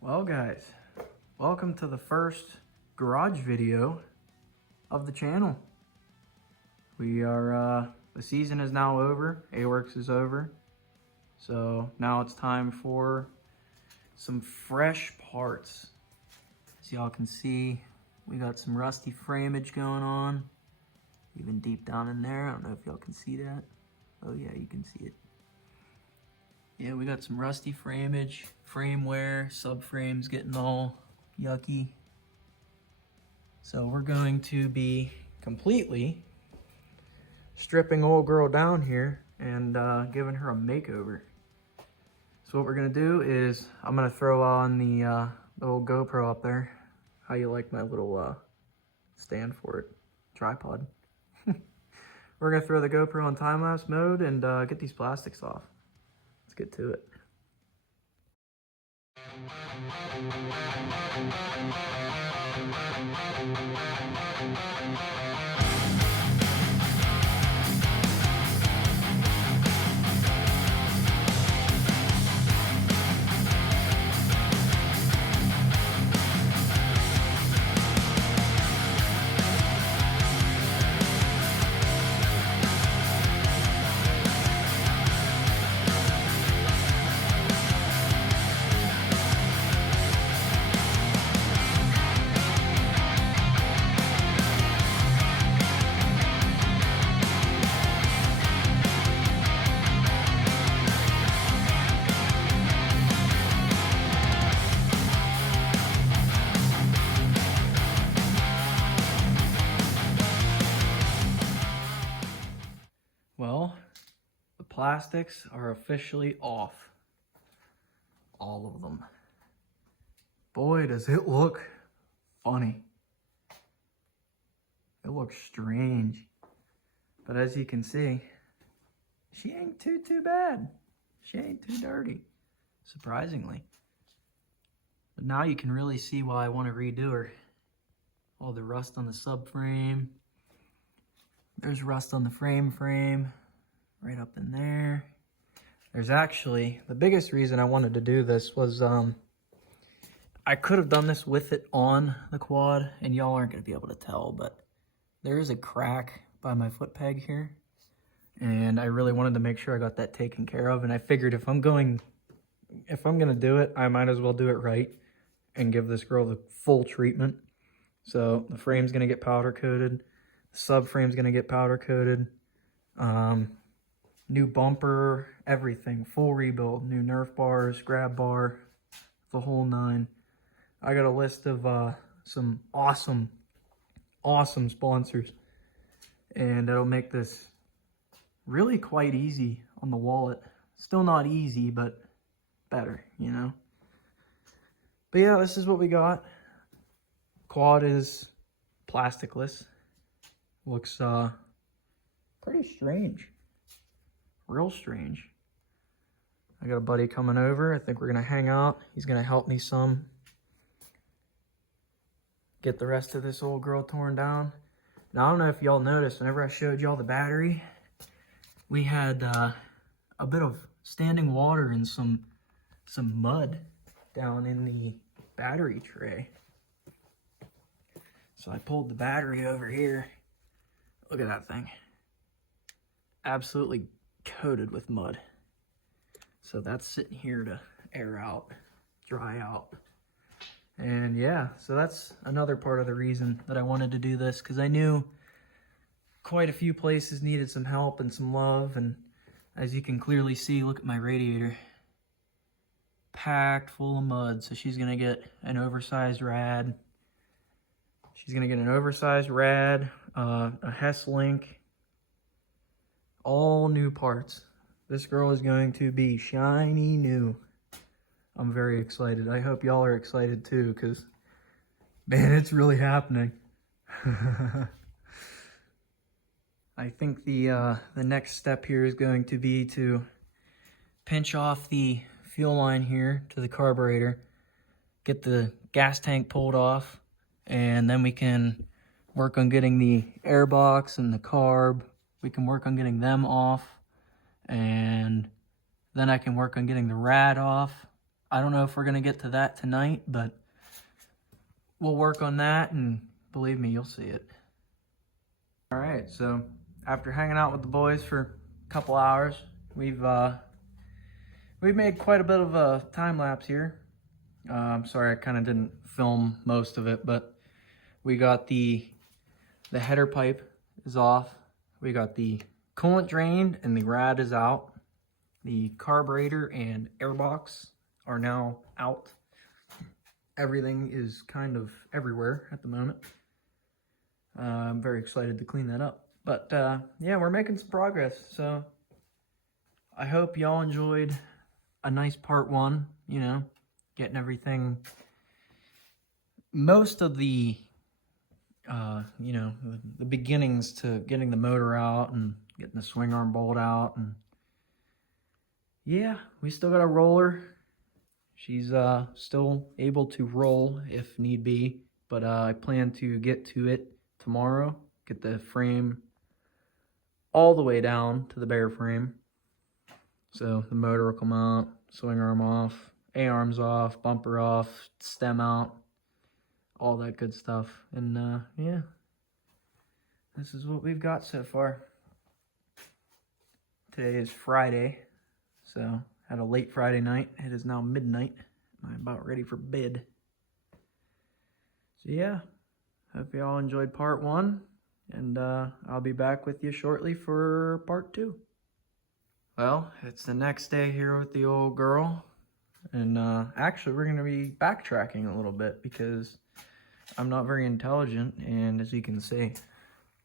Well guys, welcome to the first garage video of the channel. We are, the season is now over, A-Works is over. So now it's time for some fresh parts. As y'all can see, we got some rusty frameage going on. Even deep down in there, I don't know if y'all can see that. Oh yeah, you can see it. Yeah, we got some rusty frameage, frame wear, subframes getting all yucky. So we're going to be completely stripping old girl down here and giving her a makeover. So what we're gonna do is I'm gonna throw on the old GoPro up there. How you like my little stand for it, tripod. We're gonna throw the GoPro on time-lapse mode and get these plastics off. Let's get to it. Well, the plastics are officially off. All of them. Boy, does it look funny. It looks strange. But as you can see, she ain't too bad. She ain't too dirty, surprisingly. But now you can really see why I want to redo her. All the rust on the subframe. There's rust on the frame, right up in there. There's actually, the biggest reason I wanted to do this was, I could have done this with it on the quad, and y'all aren't gonna be able to tell, but there is a crack by my foot peg here, and I really wanted to make sure I got that taken care of, and I figured if I'm gonna do it, I might as well do it right and give this girl the full treatment. So the frame's gonna get powder coated. Subframe's gonna get powder coated, new bumper, everything, full rebuild, new Nerf bars, grab bar, the whole nine. I got a list of some awesome sponsors, and that'll make this really quite easy on the wallet. Still not easy, but better, you know? But yeah, this is what we got. Quad is plasticless. Looks pretty strange. Real strange. I got a buddy coming over. I think we're gonna hang out. He's gonna help me some. get the rest of this old girl torn down. Now, I don't know if y'all noticed, whenever I showed y'all the battery, we had a bit of standing water and some mud down in the battery tray. So I pulled the battery over here. Look at that thing. Absolutely coated with mud. So that's sitting here to air out, dry out. And yeah, so that's another part of the reason that I wanted to do this, because I knew quite a few places needed some help and some love. And as you can clearly see, look at my radiator. Packed full of mud. So she's gonna get an oversized rad. She's gonna get an oversized rad, a Hess link, all new parts. This girl is going to be shiny new. I'm very excited. I hope y'all are excited too, because, man, it's really happening. I think the next step here is going to be to pinch off the fuel line here to the carburetor, get the gas tank pulled off, and then we can work on getting the air box and the carb. We can work on getting them off, and then I can work on getting the rad off. I don't know if we're going to get to that tonight, but we'll work on that, and believe me, you'll see it. All right, so after hanging out with the boys for a couple hours, we've made quite a bit of a time lapse here. I'm sorry I kind of didn't film most of it, but we got the header pipe is off. We got the coolant drained and the rad is out. The carburetor and airbox are now out. Everything is kind of everywhere at the moment. I'm very excited to clean that up. But yeah, we're making some progress. So I hope y'all enjoyed a nice part one, you know, getting everything, most of the, you know, the beginnings to getting the motor out and getting the swing arm bolt out. And yeah, we still got a roller. She's still able to roll if need be, but I plan to get to it tomorrow, get the frame all the way down to the bare frame. So the motor will come out, swing arm off, A-arms off, bumper off, stem out, all that good stuff. And yeah, this is what we've got so far. Today is Friday, so had a late Friday night. It is now midnight. I'm about ready for bed. So yeah, hope you all enjoyed part one, and I'll be back with you shortly for part two. Well, it's the next day here with the old girl, and actually we're going to be backtracking a little bit because I'm not very intelligent, and as you can see,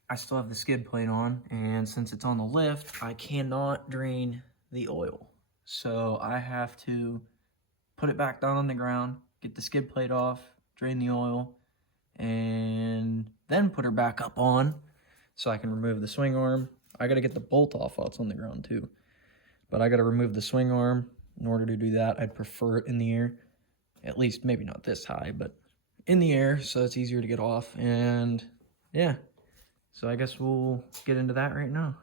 I still have the skid plate on, and since it's on the lift, I cannot drain the oil. So I have to put it back down on the ground, get the skid plate off, drain the oil, and then put her back up on so I can remove the swing arm. I got to get the bolt off while it's on the ground too. But I got to remove the swing arm. In order to do that, I'd prefer it in the air. At least maybe not this high, but in the air so it's easier to get off. And yeah, so I guess we'll get into that right now.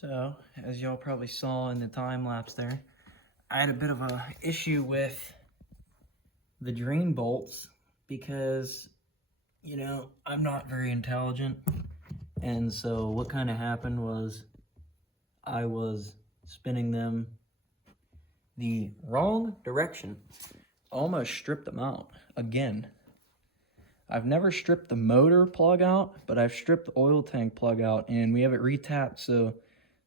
So, as y'all probably saw in the time lapse there, I had a bit of a issue with the drain bolts because, you know, I'm not very intelligent. And so what kind of happened was I was spinning them the wrong direction. Almost stripped them out again. I've never stripped the motor plug out, but I've stripped the oil tank plug out, and we have it retapped, so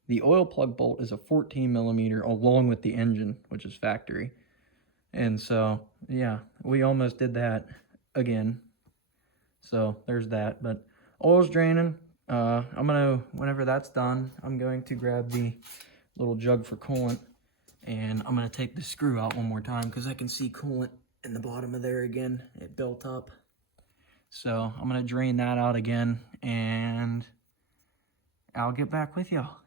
the oil plug bolt is a 14 millimeter along with the engine, which is factory. And so, yeah, we almost did that again. So there's that, but oil's draining. Whenever that's done, I'm going to grab the little jug for coolant, and I'm gonna take the screw out one more time because I can see coolant in the bottom of there again. It built up. So I'm gonna drain that out again, and I'll get back with y'all.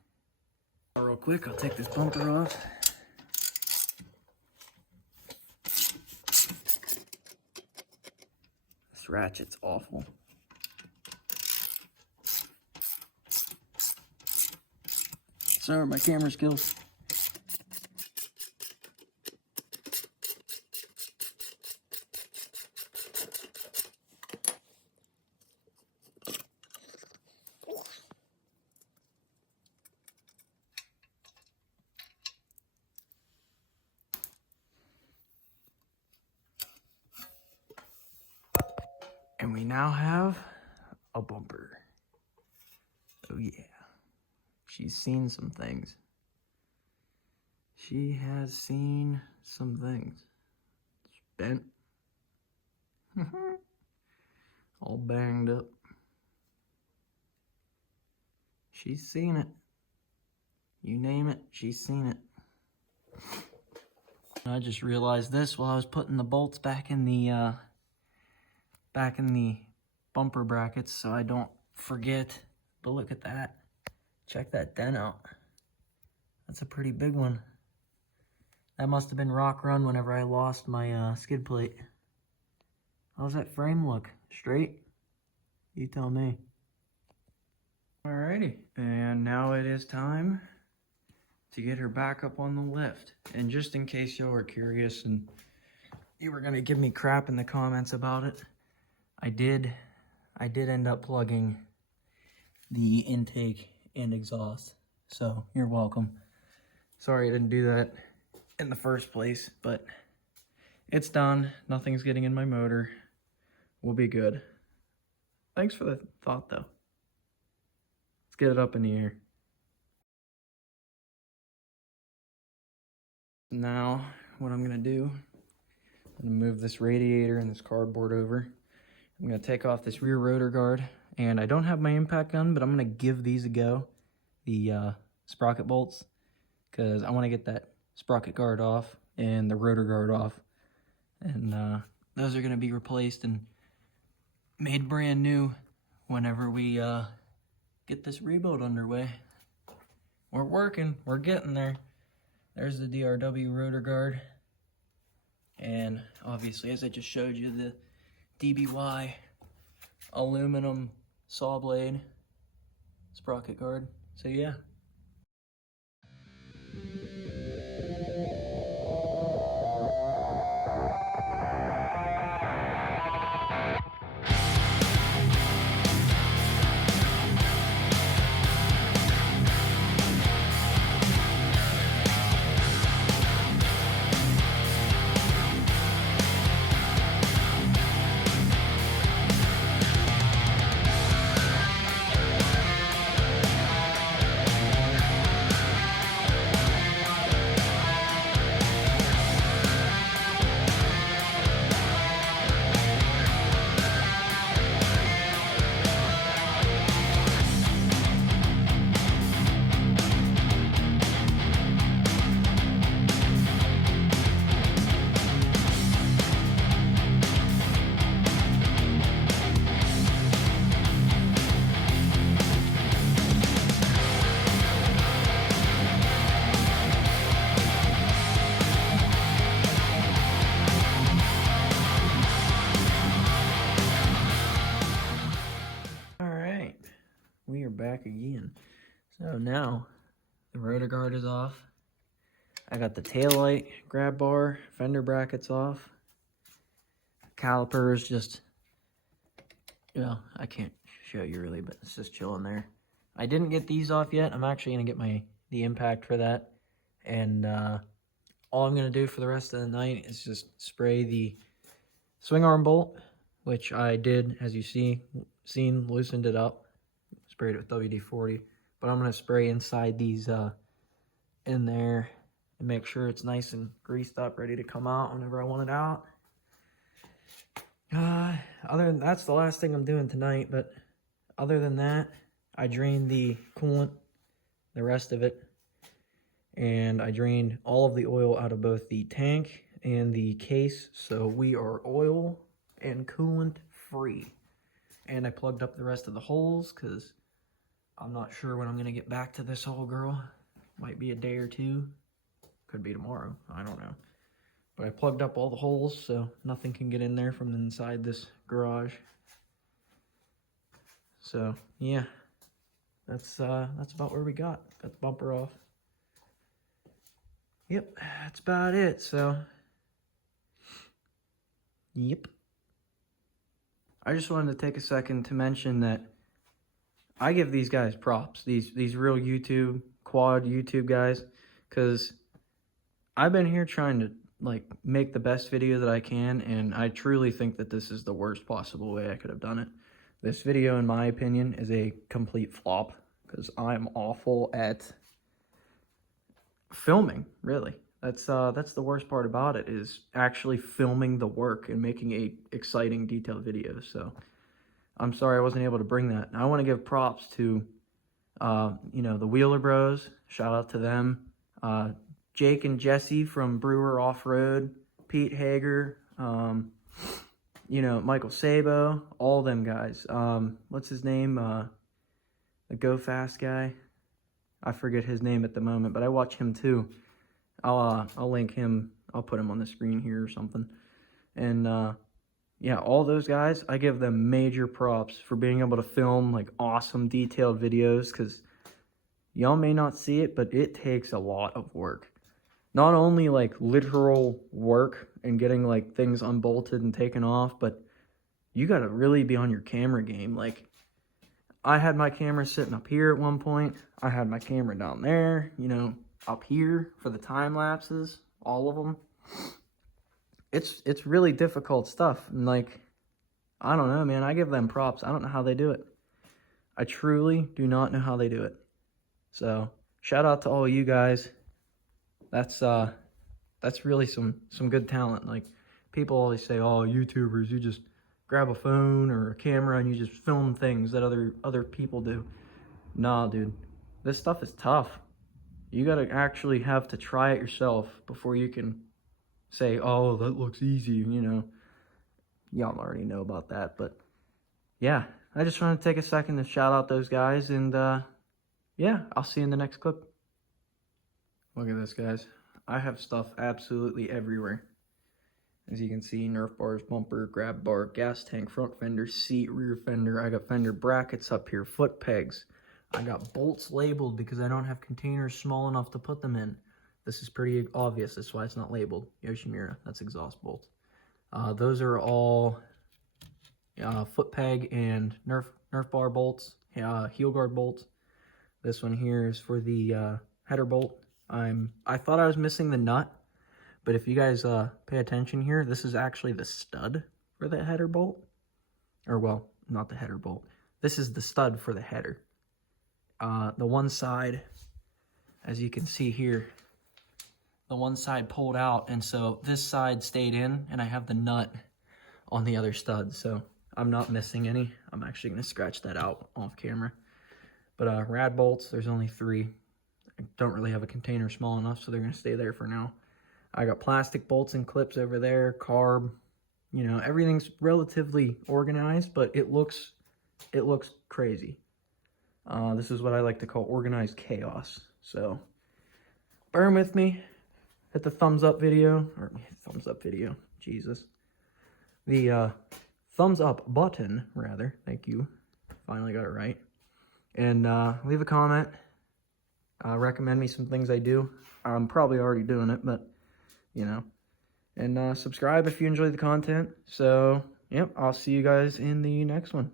Real quick, I'll take this bumper off. This ratchet's awful. Sorry, my camera skills. And we now have a bumper. Oh yeah. She's seen some things. She has seen some things. It's bent. All banged up. She's seen it. You name it, she's seen it. I just realized this while I was putting the bolts back in the bumper brackets so I don't forget. But look at that. Check that dent out. That's a pretty big one. That must have been rock run whenever I lost my skid plate. How's that frame look? Straight? You tell me. Alrighty, and now it is time to get her back up on the lift. And just in case y'all were curious and you were gonna give me crap in the comments about it, I did end up plugging the intake and exhaust, so you're welcome. Sorry I didn't do that in the first place, but it's done. Nothing's getting in my motor. We'll be good. Thanks for the thought though. Let's get it up in the air. Now what I'm gonna do, I'm gonna move this radiator and this cardboard over. I'm gonna take off this rear rotor guard, and I don't have my impact gun, but I'm gonna give these a go, the sprocket bolts, because I wanna get that sprocket guard off and the rotor guard off. And those are gonna be replaced and made brand new whenever we get this rebuild underway. We're working, we're getting there. There's the DRW rotor guard. And obviously, as I just showed you, the DBY aluminum saw blade sprocket guard. So yeah. Back again. So now The rotor guard is off. I got the taillight grab bar, fender brackets off. Calipers just, I can't show you really, but it's just chilling there. I didn't get these off yet. I'm actually going to get the impact for that. And all I'm going to do for the rest of the night is just spray the swing arm bolt, which I did, as you seen, loosened it up. Sprayed it with WD-40. But I'm going to spray inside these in there and make sure it's nice and greased up, ready to come out whenever I want it out. Other than that's the last thing I'm doing tonight, but other than that, I drained the coolant, the rest of it, and I drained all of the oil out of both the tank and the case, so we are oil and coolant free. And I plugged up the rest of the holes because I'm not sure when I'm going to get back to this whole girl. Might be a day or two. Could be tomorrow. I don't know. But I plugged up all the holes so nothing can get in there from inside this garage. So, yeah. That's about where we got. Got the bumper off. Yep, that's about it. So, yep. I just wanted to take a second to mention that I give these guys props. These real quad YouTube guys, because I've been here trying to make the best video that I can, and I truly think that this is the worst possible way I could have done it. This video, in my opinion, is a complete flop because I'm awful at filming, really. That's the worst part about it, is actually filming the work and making a exciting, detailed video. So I'm sorry I wasn't able to bring that. I want to give props to the Wheeler Bros. Shout out to them. Jake and Jesse from Brewer Off-Road, Pete Hager, Michael Sabo, all them guys. What's his name? The Go Fast guy. I forget his name at the moment, but I watch him too. I'll link him. I'll put him on the screen here or something. And yeah, all those guys, I give them major props for being able to film awesome detailed videos, because y'all may not see it, but it takes a lot of work. Not only literal work and getting things unbolted and taken off, but you got to really be on your camera game. I had my camera sitting up here at one point. I had my camera down there, up here for the time lapses, all of them. It's really difficult stuff. And I don't know, man, I give them props. I don't know how they do it. I truly do not know how they do it. So shout out to all you guys. That's really some good talent. People always say, oh, YouTubers, you just grab a phone or a camera and you just film things that other people do. Nah, dude, this stuff is tough. You gotta actually have to try it yourself before you can say, oh, that looks easy, Y'all already know about that, but yeah, I just want to take a second to shout out those guys, and yeah, I'll see you in the next clip. Look at this, guys. I have stuff absolutely everywhere. As you can see, Nerf bars, bumper, grab bar, gas tank, front fender, seat, rear fender. I got fender brackets up here, foot pegs. I got bolts labeled because I don't have containers small enough to put them in. This is pretty obvious. That's why it's not labeled. Yoshimura, that's exhaust bolt. Those are all foot peg and Nerf bar bolts, heel guard bolts. This one here is for the header bolt. I thought I was missing the nut, but if you guys pay attention here, this is actually the stud for the header bolt. Or, well, not the header bolt. This is the stud for the header. The one side, as you can see here, the one side pulled out, and so this side stayed in, and I have the nut on the other stud, so I'm not missing any. I'm actually going to scratch that out off camera. But rad bolts, there's only 3. I don't really have a container small enough, so they're going to stay there for now. I got plastic bolts and clips over there, carb. Everything's relatively organized, but it looks crazy. This is what I like to call organized chaos. So burn with me. Hit the thumbs up video, Jesus. The thumbs up button, rather. Thank you. Finally got it right. And leave a comment. recommend me some things I do. I'm probably already doing it, but, you know. And subscribe if you enjoy the content. So, yep, I'll see you guys in the next one.